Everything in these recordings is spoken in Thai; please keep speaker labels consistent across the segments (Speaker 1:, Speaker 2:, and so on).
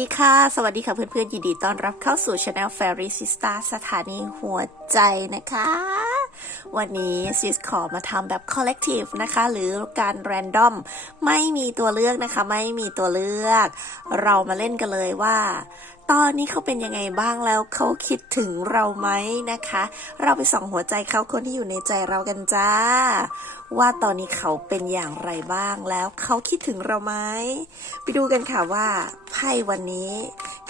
Speaker 1: ดีค่ะ สวัสดีค่ะเพื่อนๆ ยินดีต้อนรับเข้าสู่ Channel Fairy Sista สถานีหัวใจนะคะ วันนี้ซิสขอมาทำแบบ Collective นะคะ หรือการ Random ไม่มีตัวเลือกนะคะ ไม่มีตัวเลือก เรามาเล่นกันเลยว่า ตอนนี้เขาเป็นยังไงบ้างแล้วเขาคิดถึงเราไหมนะคะ เราไปส่องหัวใจเขาคนที่อยู่ในใจเรากันจ้า ว่าตอนนี้เขาเป็นอย่างไรบ้างแล้วเขาคิดถึงเราไหมไปดูกันค่ะว่าไพ่วันนี้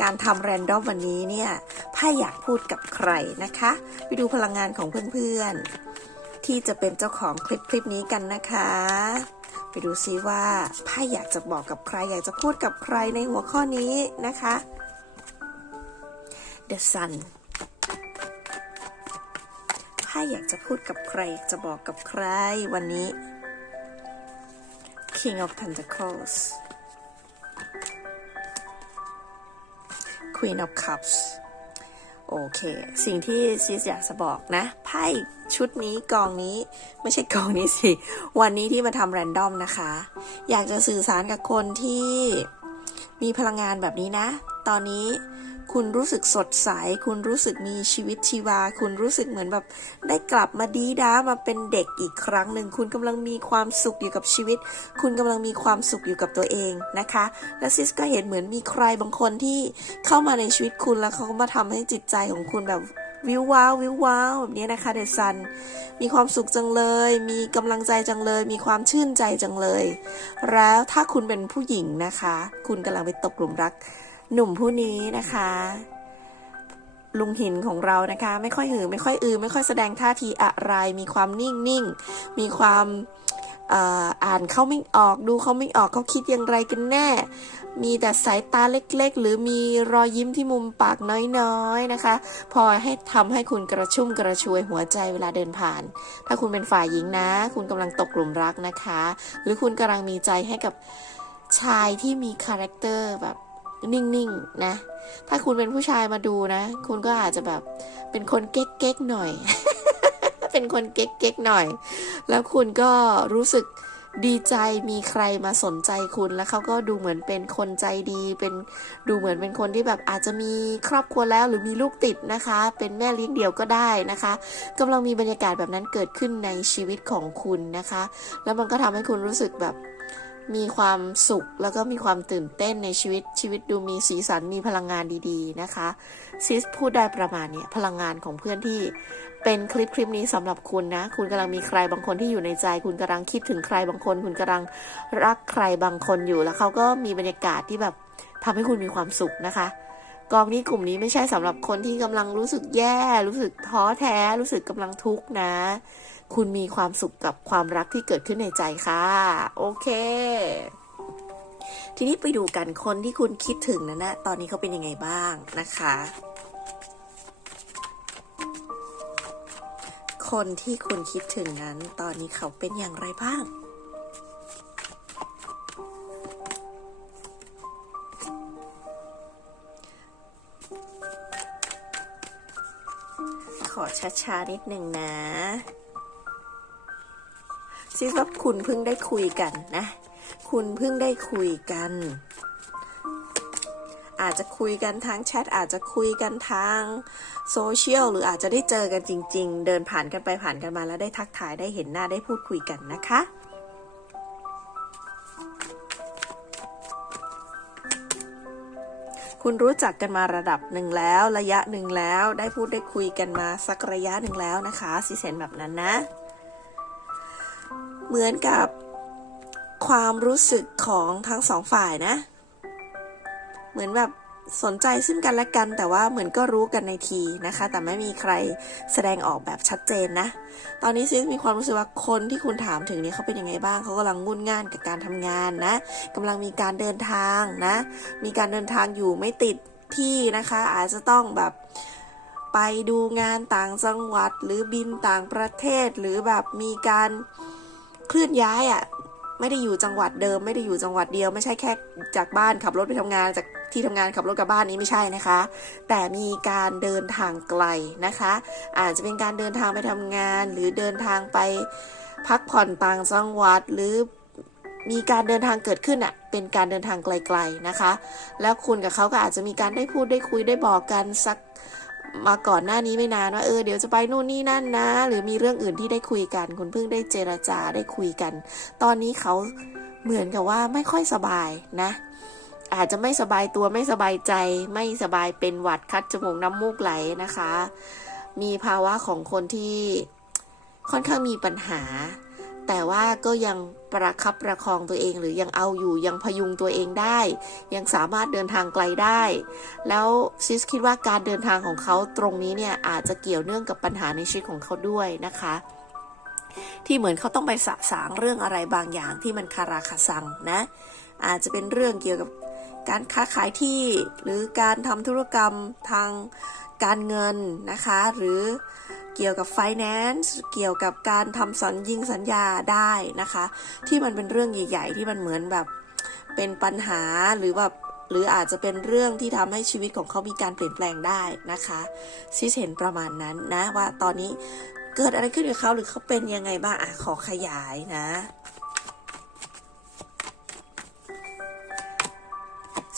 Speaker 1: การทำแรนดอมวันนี้เนี่ยไพ่อยากพูดกับใครนะคะ ไปดูพลังงานของเพื่อนๆ ที่จะเป็นเจ้าของคลิปคลิปนี้กันนะคะ ไปดูซิว่าไพ่อยากจะบอกกับใคร อยากจะพูดกับใครในหัวข้อนี้นะคะ The Sun ถ้าอยากจะพูดกับใครจะบอกกับใครวันนี้ King of Pentacles Queen of Cups โอเค สิ่งที่ซิสอยากจะบอกนะไพ่ชุดนี้กองนี้ไม่ใช่กองนี้สิ วันนี้ที่มาทำแรนดอมนะคะ อยากจะสื่อสารกับคนที่มีพลังงานแบบนี้นะ ตอนนี้ คุณรู้สึกสดใส คุณรู้สึกมีชีวิตชีวา คุณรู้สึกเหมือนแบบ ได้กลับมาดีด้ามาเป็นเด็กอีกครั้งหนึ่ง คุณกำลังมีความสุขอยู่กับชีวิต คุณกำลังมีความสุขอยู่กับตัวเองนะคะ และซิสก็เห็นเหมือนมีใครบางคนที่เข้ามาในชีวิตคุณแล้วเขาก็มาทำให้จิตใจของคุณแบบวิวว้าววิวว้าวแบบนี้นะคะเดซัน มีความสุขจังเลย มีกำลังใจจังเลย มีความชื่นใจจังเลย แล้วถ้าคุณเป็นผู้หญิงนะคะ คุณกำลังไปตกหลุมรัก หนุ่มผู้นี้นะคะ ลุงหินของเรานะคะ ไม่ค่อยหือไม่ค่อยอือ ไม่ค่อยแสดงท่าทีอะไร มีความนิ่งนิ่งมีความอ่ออ่านเขาไม่ออกดูเขาไม่ออกเขาคิดอย่างไรกันแน่ มีแต่สายตาเล็กๆ หรือมีรอยยิ้มที่มุมปากน้อยๆนะคะ พอให้ทำให้คุณกระชุ่มกระชวยหัวใจเวลาเดินผ่าน ถ้าคุณเป็นฝ่ายหญิงนะ คุณกำลังตกหลุมรักนะคะ หรือคุณกำลังมีใจให้กับชายที่มีคาแรคเตอร์แบบ นิ่งๆนะ ถ้าคุณเป็นผู้ชายมาดูนะ คุณก็อาจจะแบบเป็นคนเก๊กๆหน่อย เป็นคนเก๊กๆหน่อย แล้วคุณก็รู้สึกดีใจมีใครมาสนใจคุณแล้วเขาก็ดูเหมือนเป็นคนใจดี เป็นดูเหมือนเป็นคนที่แบบอาจจะมีครอบครัวแล้วหรือมีลูกติดนะคะ เป็นแม่เลี้ยงเดี่ยวก็ได้นะคะกำลังมีบรรยากาศแบบนั้นเกิดขึ้นในชีวิตของคุณนะคะ แล้วมันก็ทำให้คุณรู้สึกแบบ มีความสุขแล้วก็มีความตื่นเต้นในชีวิตชีวิตดูมีสีสันมีพลังงานดีๆนะคะซิสพูดได้ประมาณเนี้ยพลังงานของเพื่อนที่เป็นคลิปคลิปนี้สำหรับคุณนะ คุณกำลังมีใครบางคนที่อยู่ในใจ คุณกำลังคิดถึงใครบางคน คุณกำลังรักใครบางคนอยู่แล้วเขาก็มีบรรยากาศที่แบบทำให้คุณมีความสุขนะคะ กองนี้กลุ่มนี้ไม่ใช่สำหรับคนที่กำลังรู้สึกแย่ รู้สึกท้อแท้ รู้สึกกำลังทุกข์นะ คุณมีความสุขกับความรักที่เกิดขึ้นในใจค่ะ โอเค ทีนี้ไปดูกันคนที่คุณคิดถึงนะนะ ตอนนี้เขาเป็นยังไงบ้างนะคะ คนที่คุณคิดถึงนั้น ตอนนี้เขาเป็นอย่างไรบ้างขอช้าๆนิดหนึ่งนะ ซิว่าคุณเพิ่งได้คุยกันนะ คุณเพิ่งได้คุยกัน อาจจะคุยกันทางแชทอาจจะคุยกันทางโซเชียลหรืออาจจะได้เจอกันจริง ๆ เดินผ่านกันไปผ่านกันมาแล้วได้ทักทายได้เห็นหน้าได้พูดคุยกันนะคะคุณรู้จักกันมาระดับหนึ่งแล้ว ระยะหนึ่งแล้ว ได้พูดได้คุยกันมาสักระยะหนึ่งแล้วนะคะซีเซนแบบนั้นนะ เหมือนกับความรู้สึกของทั้งสองฝ่ายนะ เหมือนแบบสนใจซึ่งกันและกันแต่ว่าเหมือนก็รู้กันในทีนะคะ แต่ไม่มีใครแสดงออกแบบชัดเจนนะ ตอนนี้ซิมีความรู้สึกว่าคนที่คุณถามถึงนี่เขาเป็นยังไงบ้างเขากำลังงุ่นง่านกับการทำงานนะกำลังมีการเดินทางนะ มีการเดินทางอยู่ไม่ติดที่นะคะ อาจจะต้องแบบไปดูงานต่างจังหวัดหรือบินต่างประเทศหรือแบบมีการ เคลื่อนย้ายอะ่ะไม่ได้อยู่จังหวัดเดิม ไม่ได้อยู่จังหวัดเดียว ไม่ใช่แค่จากบ้านขับรถไปทำงานจากที่ทำงานขับรถกลับบ้านนี้ไม่ใช่นะคะ แต่มีการเดินทางไกลนะคะ อาจจะเป็นการเดินทางไปทำงาน หรือเดินทางไปพักผ่อนต่างจังหวัดหรือมีการเดินทางเกิดขึ้นอะเป็นการเดินทางไกลๆนะคะ แล้วคุณกับเขาก็อาจจะมีการได้พูดได้คุยได้บอกกันสัก มาก่อนหน้านี้ไม่นานว่าเออเดี๋ยวจะไปนู่นนี่นั่นนะ หรือมีเรื่องอื่นที่ได้คุยกันคุณเพิ่งได้เจรจาได้คุยกัน ตอนนี้เขาเหมือนกับว่าไม่ค่อยสบายนะ อาจจะไม่สบายตัวไม่สบายใจ ไม่สบายเป็นหวัดคัดจมูกน้ำมูกไหลนะคะ มีภาวะของคนที่ค่อนข้างมีปัญหา แต่ว่าก็ยังประคับประคองตัวเองหรือยังเอาอยู่ยังพยุงตัวเองได้ ยังสามารถเดินทางไกลได้ แล้วซิสคิดว่าการเดินทางของเขาตรงนี้เนี่ยอาจจะเกี่ยวเนื่องกับปัญหาในชีวิตของเขาด้วยนะคะที่เหมือนเขาต้องไปสะสางเรื่องอะไรบางอย่างที่มันคาราคาซังนะ อาจจะเป็นเรื่องเกี่ยวกับการค้าขายที่หรือการทำธุรกรรมทางการเงินนะคะ หรือ เกี่ยวกับ finance เกี่ยวกับการทำสัญญิงสัญญาได้นะคะ ที่มันเป็นเรื่องใหญ่ๆ ที่มันเหมือนแบบเป็นปัญหาหรือแบบหรืออาจจะเป็นเรื่องที่ทำให้ชีวิตของเขามีการเปลี่ยนแปลงได้นะคะซิเห็นประมาณนั้นนะว่าตอนนี้เกิดอะไรขึ้นกับเขาหรือเขาเป็นยังไงบ้างอะขอขยายนะ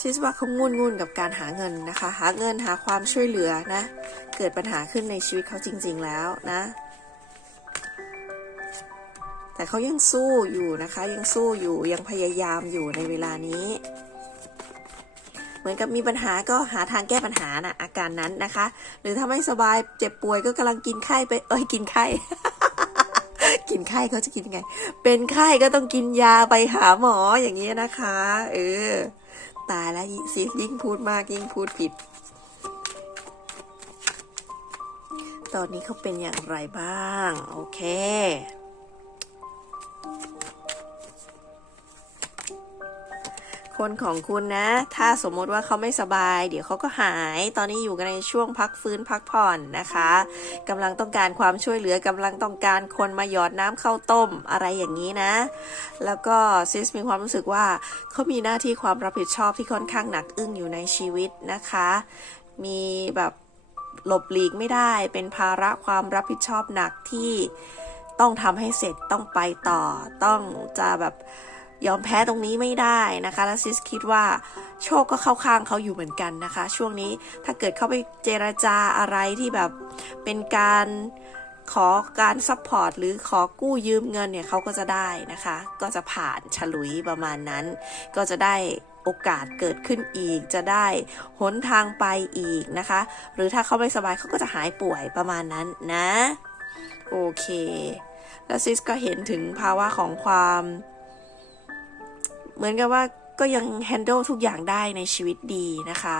Speaker 1: ซิสว่าเขางุนงุนกับการหาเงินนะคะ หาเงินหาความช่วยเหลือนะ เกิดปัญหาขึ้นในชีวิตเขาจริง ๆ แล้วนะ แต่เขายังสู้อยู่นะคะ ยังสู้อยู่ยังพยายามอยู่ในเวลานี้ เหมือนกับมีปัญหาก็หาทางแก้ปัญหานะอาการนั้นนะคะ หรือถ้าไม่สบายเจ็บป่วยก็กำลังกินไข้ไป เอ้ยกินไข้กินไข้เขาจะกินยังไง เป็นไข้ก็ต้องกินยาไปหาหมออย่างนี้นะคะ เออ ตายแล้วซิยิ่งพูดมากยิ่งพูดผิด ตอนนี้เขาเป็นอย่างไรบ้าง โอเค คนของคุณนะ ถ้าสมมติว่าเขาไม่สบาย เดี๋ยวเขาก็หาย ตอนนี้อยู่กันในช่วงพักฟื้นพักผ่อนนะคะกำลังต้องการความช่วยเหลือกำลังต้องการคนมาหยอดน้ำเข้าต้มอะไรอย่างนี้นะ แล้วก็ซิสมีความรู้สึกว่าเขามีหน้าที่ความรับผิดชอบที่ค่อนข้างหนักอึ้งอยู่ในชีวิตนะคะ มีแบบหลบหลีกไม่ได้ เป็นภาระความรับผิดชอบหนักที่ต้องทำให้เสร็จต้องไปต่อ ต้องจะแบบ ยอมแพ้ตรงนี้ไม่ได้นะคะแล้วซิสคิดว่าโชคก็เข้าข้างเขาอยู่เหมือนกันนะคะ ช่วงนี้ถ้าเกิดเข้าไปเจราจาอะไรที่แบบเป็นการขอการซัพพอร์ตหรือขอกู้ยืมเงินเนี่ยเขาก็จะได้นะคะ ก็จะผ่านฉลุยประมาณนั้น ก็จะได้โอกาสเกิดขึ้นอีก จะได้หนทางไปอีกนะคะ หรือถ้าเขาไม่สบายเขาก็จะหายป่วยประมาณนั้นนะ โอเค แล้วซิสก็เห็นถึงภาวะของความ เหมือนกับว่าก็ยังแฮน n ด l e ทุกอย่างได้ในชีวิตดีนะคะ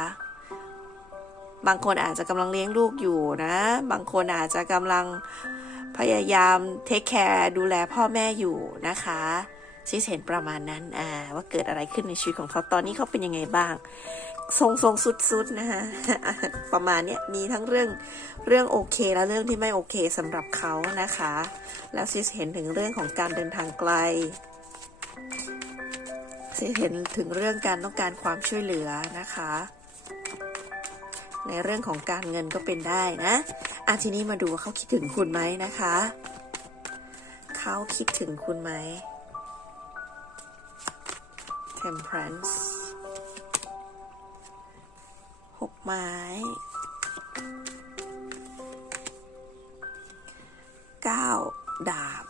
Speaker 1: บางคนอาจจะกำลังเลี้ยงลูกอยู่นะ บางคนอาจจะกำลังพยายามเทคแคร์ดูแลพ่อแม่อยู่นะคะซิเห็นประมาณนั้นอ่าว่าเกิดอะไรขึ้นในชีวิตของเขาตอนนี้เขาเป็นยังไงบ้าง ทรงทรงสุดสุดนะคะประมาณเนี้ยมีทั้งเรื่องเรื่องโอเคและเรื่องที่ไม่โอเคสำหรับเขานะคะ แล้วซิเห็นถึงเรื่องของการเดินทางไกล เห็นถึงเรื่องการต้องการความช่วยเหลือนะคะ ในเรื่องของการเงินก็เป็นได้นะอะทีนี้มาดูว่าเขาคิดถึงคุณไหมนะคะ เขาคิดถึงคุณไหม Temperance หกไม้เก้าดาบ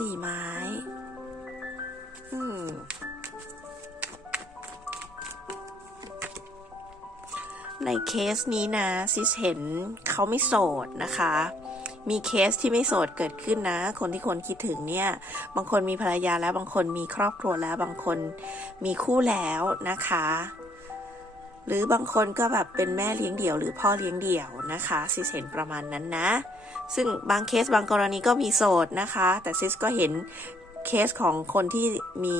Speaker 1: สี่ไม้ อืมในเคสนี้นะซิสเห็นเขาไม่โสดนะคะ มีเคสที่ไม่โสดเกิดขึ้นนะ คนที่คนคิดถึงเนี่ย บางคนมีภรรยาแล้วบางคนมีครอบครัวแล้วบางคนมีคู่แล้วนะคะ หรือบางคนก็แบบเป็นแม่เลี้ยงเดี่ยว หรือพ่อเลี้ยงเดี่ยวนะคะซิสเห็นประมาณนั้นนะ ซึ่งบางเคสบางกรณีก็มีโสดนะคะ แต่ซิสก็เห็นเคสของคนที่มี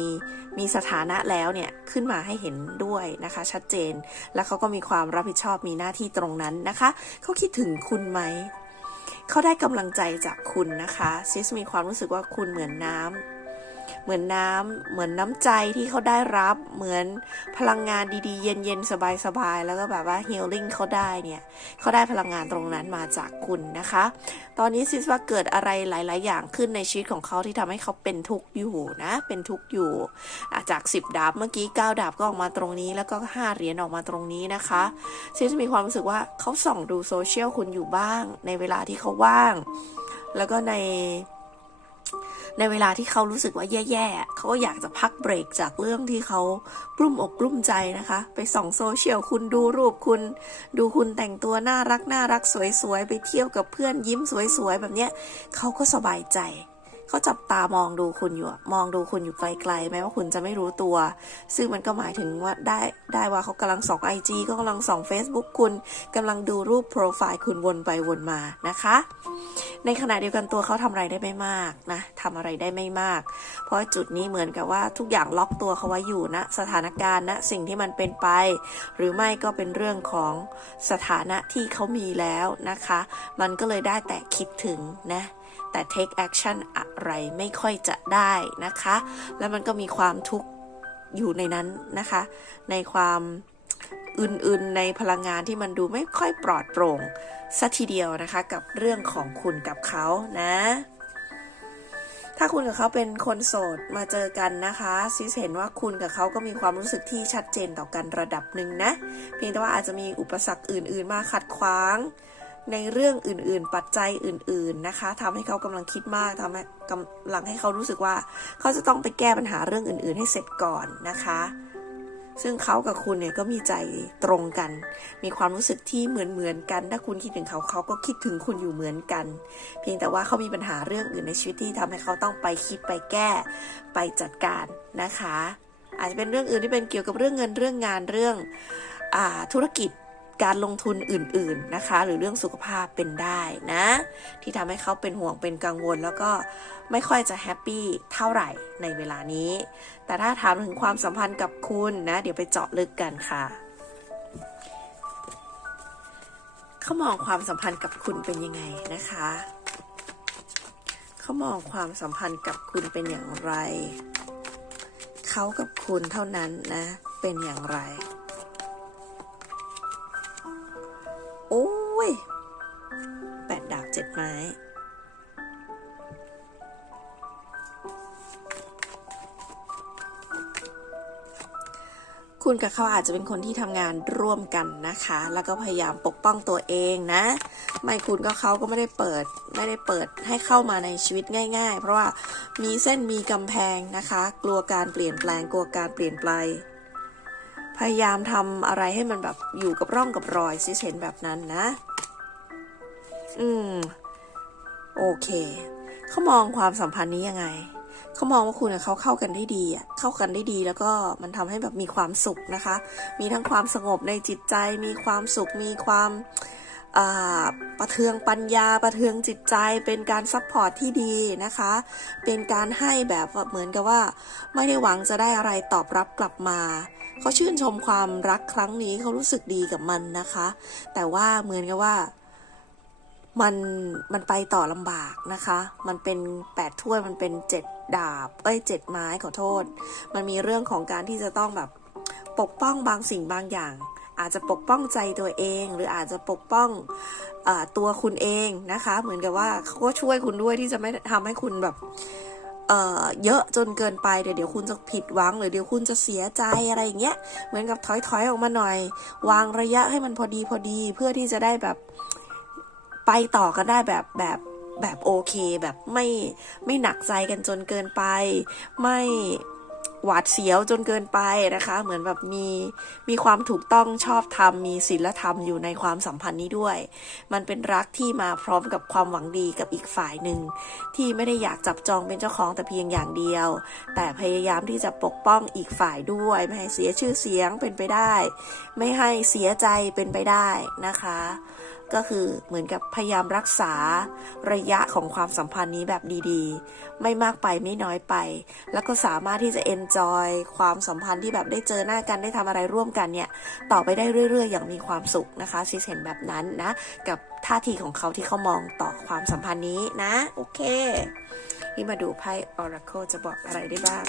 Speaker 1: มีสถานะแล้วเนี่ยขึ้นมาให้เห็นด้วยนะคะ ชัดเจน แล้วเขาก็มีความรับผิดชอบมีหน้าที่ตรงนั้นนะคะเขาคิดถึงคุณไหมเขาได้กำลังใจจากคุณนะคะซิสมีความรู้สึกว่าคุณเหมือนน้ำ เหมือนน้ำเหมือนน้ำใจที่เขาได้รับเหมือนพลังงานดีๆ เย็นๆ สบายๆ แล้วก็แบบว่า healing เขาได้เนี่ยเขาได้พลังงานตรงนั้นมาจากคุณนะคะ ตอนนี้ซิสว่าเกิดอะไรหลาย ๆ อย่างขึ้นในชีวิตของเขาที่ทำให้เขาเป็นทุกข์อยู่นะ เป็นทุกข์อยู่จาก 10 ดาบเมื่อกี้ 9 ดาบก็ออกมาตรงนี้ แล้วก็ 5 เหรียญออกมาตรงนี้นะคะซิสมีความรู้สึกว่าเขาส่องดูโซเชียลคุณอยู่บ้าง ในเวลาที่เขาว่าง แล้วก็ใน ในเวลาที่เขารู้สึกว่าแย่ๆ เขาก็อยากจะพักเบรกจากเรื่องที่เขากลุ้มอกกลุ้มใจนะคะ ไปส่องโซเชียลคุณดูรูปคุณ ดูคุณแต่งตัวน่ารักน่ารักสวยๆ ไปเที่ยวกับเพื่อนยิ้มสวยๆ แบบเนี้ยเขาก็สบายใจ เขาจับตามองดูคุณอยู่ มองดูคุณอยู่ไกลๆ แม้ว่าคุณจะไม่รู้ตัว ซึ่งมันก็หมายถึงว่าได้ได้ว่าเขากำลังส่องไอจีก็กำลังส่อง Facebook คุณกำลังดูรูปโปรไฟล์คุณวนไปวนมานะคะ ในขณะเดียวกันตัวเขาทำอะไรได้ไม่มากนะทำอะไรได้ไม่มาก เพราะจุดนี้เหมือนกับว่าทุกอย่างล็อกตัวเขาไว้อยู่นะสถานการณ์นะสิ่งที่มันเป็นไป หรือไม่ก็เป็นเรื่องของสถานะที่เขามีแล้วนะคะ มันก็เลยได้แต่คิดถึงนะแต่ take action อะไรไม่ค่อยจะได้นะคะ แล้วมันก็มีความทุกข์อยู่ในนั้นนะคะ ในความ อื่นๆ ในพลังงานที่มันดูไม่ค่อยปลอดโปร่งสัทีเดียวนะคะ กับเรื่องของคุณกับเขานะ ถ้าคุณกับเขาเป็นคนโสดมาเจอกันนะคะซิสเห็นว่าคุณกับเขาก็มีความรู้สึกที่ชัดเจนต่อกันระดับหนึ่งนะ เพียงแต่ว่าอาจจะมีอุปสรรคอื่น ๆ มาขัดขวางในเรื่องอื่น ๆ ปัจจัยอื่น ๆ นะคะทำให้เขากำลังคิดมากทำให้กำลังให้เขารู้สึกว่า เขาจะต้องไปแก้ปัญหาเรื่องอื่น ๆ ให้เสร็จก่อนนะคะ ซึ่งเขากับคุณเนี่ยก็มีใจตรงกัน มีความรู้สึกที่เหมือนเหมือนๆกัน ถ้าคุณคิดถึงเขาเขาก็คิดถึงคุณอยู่เหมือนกัน เพียงแต่ว่าเขามีปัญหาเรื่องอื่นในชีวิตที่ทำให้เขาต้องไปคิดไปแก้ ไปจัดการนะคะ อาจจะเป็นเรื่องอื่นที่เป็นเกี่ยวกับเรื่องเงินเรื่องงานเรื่องอธุรกิจ การลงทุนอื่นๆนะคะ หรือเรื่องสุขภาพเป็นได้นะ ที่ทำให้เขาเป็นห่วงเป็นกังวล แล้วก็ไม่ค่อยจะแฮปปี้เท่าไหร่ในเวลานี้ แต่ถ้าถามถึงความสัมพันธ์กับคุณนะ เดี๋ยวไปเจาะลึกกันค่ะเขามองความสัมพันธ์กับคุณเป็นยังไงนะคะ เขามองความสัมพันธ์กับคุณเป็นอย่างไร เขากับคุณเท่านั้นนะ เป็นอย่างไร้ยแปดดาบเจ็ดไม้คุณกับเขาอาจจะเป็นคนที่ทำงานร่วมกันนะคะ แล้วก็พยายามปกป้องตัวเองนะ ไม่คุณก็เขาก็ไม่ได้เปิด ไม่ได้เปิดให้เข้ามาในชีวิตง่าย ๆ เพราะว่ามีเส้นมีกำแพงนะคะ กลัวการเปลี่ยนแปลง กลัวการเปลี่ยนแปลง พยายามทำอะไรให้มันแบบอยู่กับร่องกับรอยซิเห็นแบบนั้นนะ อืม โอเค เขามองความสัมพันธ์นี้ยังไง เขามองว่าคุณกับเขาเข้ากันได้ดีอะ เข้ากันได้ดีแล้วก็มันทำให้แบบมีความสุขนะคะ มีทั้งความสงบในจิตใจ มีความสุข มีความ ประเทืองปัญญาประเทืองจิตใจเป็นการซัพพอร์ตที่ดีนะคะ เป็นการให้แบบเหมือนกับว่า ไม่ได้หวังจะได้อะไรตอบรับกลับมาเขาชื่นชมความรักครั้งนี้เขารู้สึกดีกับมันนะคะ แต่ว่าเหมือนกับว่ามันมันไปต่อลำบากนะคะ มันเป็นแปดถ้วยมันเป็นเจ็ดดาบ เอ้ยเจ็ดไม้ขอโทษ มันมีเรื่องของการที่จะต้องแบบปกป้องบางสิ่งบางอย่าง อาจจะปกป้องใจตัวเอง หรืออาจจะปกป้องอตัวคุณเองนะคะ เหมือนกับว่าเขาก็ช่วยคุณด้วยที่จะไม่ทำให้คุณแบบเเยอะจนเกินไปเดี๋ยวเดี๋ยวคุณจะผิดหวัง หรือเดี๋ยวคุณจะเสียใจอะไรอย่างเงี้ยเหมือนกับถอยถอยออกมาหน่อย วางระยะให้มันพอดีพอดีเพื่อที่จะได้แบบไปต่อกันได้แบบแบบแบบโอเคแบบไม่ไม่หนักใจกันจนเกินไป ไม่ หวาดเสียวจนเกินไปนะคะ เหมือนแบบมีมีความถูกต้องชอบธรรมมีศีลธรรมอยู่ในความสัมพันธ์นี้ด้วย มันเป็นรักที่มาพร้อมกับความหวังดีกับอีกฝ่ายหนึ่ง ที่ไม่ได้อยากจับจองเป็นเจ้าของแต่เพียงอย่างเดียว แต่พยายามที่จะปกป้องอีกฝ่ายด้วย ไม่ให้เสียชื่อเสียงเป็นไปได้ ไม่ให้เสียใจเป็นไปได้นะคะ ก็คือเหมือนกับพยายามรักษาระยะของความสัมพันธ์นี้แบบดีๆ ไม่มากไปไม่น้อยไป แล้วก็สามารถที่จะเอน enjoy ความสัมพันธ์ที่แบบได้เจอหน้ากันได้ทำอะไรร่วมกันเนี่ยต่อไปได้เรื่อย ๆ อย่างมีความสุขนะคะซิสเห็นแบบนั้นนะกับท่าทีของเขาที่เขามองต่อความสัมพันธ์นี้นะ โอเคที่มาดูไพ่ Oracle จะบอกอะไรได้บ้าง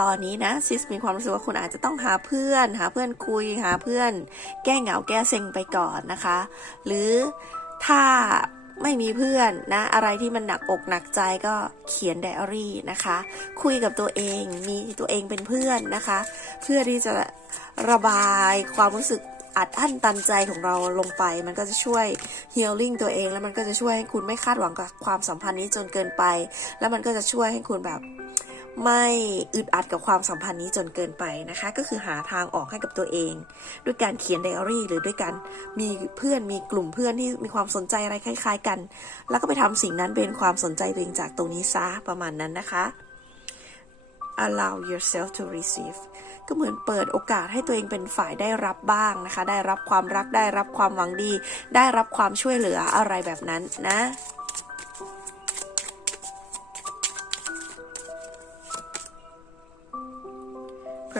Speaker 1: ตอนนี้นะซิสมีความรู้สึกว่าคุณอาจจะต้องหาเพื่อน หาเพื่อนคุยหาเพื่อน แก้เหงาแก้เซ็งไปก่อนนะคะ หรือถ้าไม่มีเพื่อนนะ อะไรที่มันหนักอกหนักใจก็เขียนไดอารี่นะคะ คุยกับตัวเองมีตัวเองเป็นเพื่อนนะคะ เพื่อที่จะระบายความรู้สึกอัดอั้นตันใจของเราลงไป มันก็จะช่วยฮีลลิ่งตัวเอง แล้วมันก็จะช่วยให้คุณไม่คาดหวังกับความสัมพันธ์นี้จนเกินไป แล้วมันก็จะช่วยให้คุณแบบ ไม่อึดอัดกับความสัมพันธ์นี้จนเกินไปนะคะ ก็คือหาทางออกให้กับตัวเอง ด้วยการเขียนไดอารี่ หรือด้วยการมีเพื่อนมีกลุ่มเพื่อนที่มีความสนใจอะไรคล้าย ๆ กัน แล้วก็ไปทำสิ่งนั้นเป็นความสนใจตัวเองจากตรงนี้ซะประมาณนั้นนะคะ allow yourself to receive ก็เหมือนเปิดโอกาสให้ตัวเองเป็นฝ่ายได้รับบ้างนะคะ ได้รับความรักได้รับความหวังดี ได้รับความช่วยเหลืออะไรแบบนั้นนะ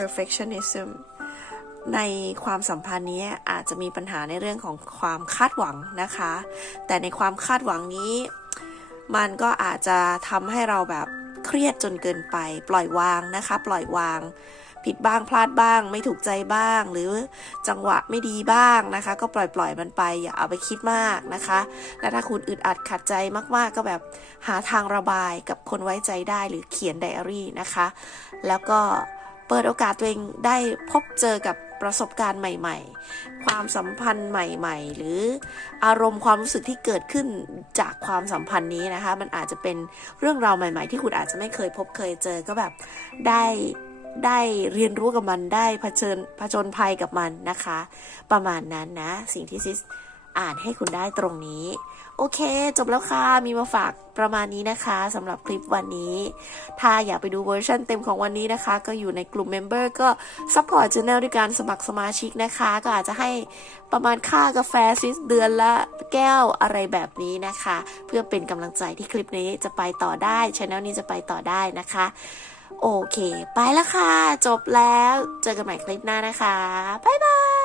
Speaker 1: perfectionism ในความสัมพันธ์นี้อาจจะมีปัญหาในเรื่องของความคาดหวังนะคะ แต่ในความคาดหวังนี้ มันก็อาจจะทำให้เราแบบเครียดจนเกินไป ปล่อยวางนะคะ ปล่อยวาง ผิดบ้างพลาดบ้าง ไม่ถูกใจบ้าง หรือจังหวะไม่ดีบ้างนะคะ ก็ปล่อยปล่อยมันไป อย่าเอาไปคิดมากนะคะ และถ้าคุณอึดอัดขัดใจมาก ๆ ก็แบบหาทางระบายกับคนไว้ใจได้หรือเขียนไดอารี่นะคะ แล้วก็ เปิดโอกาสตัวเองได้พบเจอกับประสบการณ์ใหม่ ๆ ความสัมพันธ์ใหม่ๆ หรืออารมณ์ความรู้สึกที่เกิดขึ้นจากความสัมพันธ์นี้นะคะ มันอาจจะเป็นเรื่องราวใหม่ๆ ที่คุณอาจจะไม่เคยพบเคยเจอก็แบบได้ได้เรียนรู้กับมันได้เผชิญผจญภัยกับมันนะคะ ประมาณนั้นนะ สิ่งที่ซิส อ่านให้คุณได้ตรงนี้ โอเค จบแล้วค่ะ มีมาฝากประมาณนี้นะคะสำหรับคลิปวันนี้ ถ้าอยากไปดูเวอร์ชันเต็มของวันนี้นะคะ ก็อยู่ในกลุ่มเมมเบอร์ก็ซัพพอร์ตช anel ด้วยการสมัครสมาชิกนะคะ ก็อาจจะให้ประมาณค่ากาแฟซิสเดือนละแก้วอะไรแบบนี้นะคะ เพื่อเป็นกำลังใจที่คลิปนี้จะไปต่อได้ช anel นี้จะไปต่อได้นะคะ โอเค ไปแล้วค่ะ จบแล้ว เจอกันใหม่คลิปหน้านะคะบ๊ายบาย